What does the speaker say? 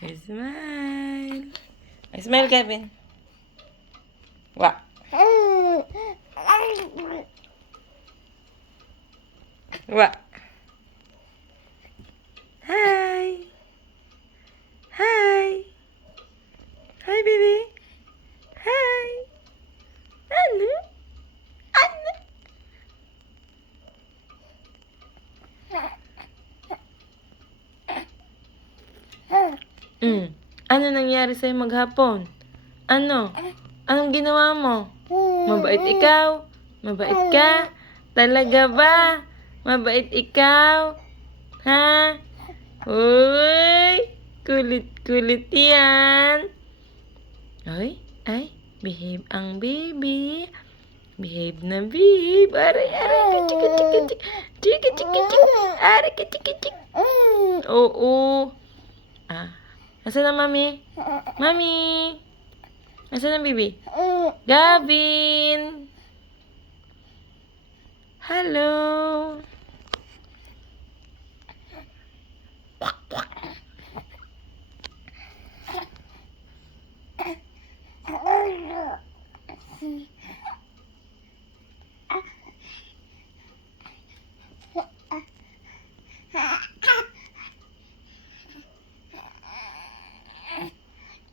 Smile. Smile, Kevin. Wa. Wa. Hi. Hi. Hi, baby. Hi. Ano? Ano? Ano nangyari sa'yo maghapon? Ano? Anong ginawa mo? Mabait ikaw? Mabait ka? Talaga ba? Mabait ikaw? Ha? Uy! Kulit-kulit yan. Ay, behave ang baby. Behave na babe. Aray, kachik, kachik, kachik. Chika, chika, chik. Aray, kachik, kachik. Oo. Nasaan na mami? Mami! Nasaan na baby? Gavin! Hello!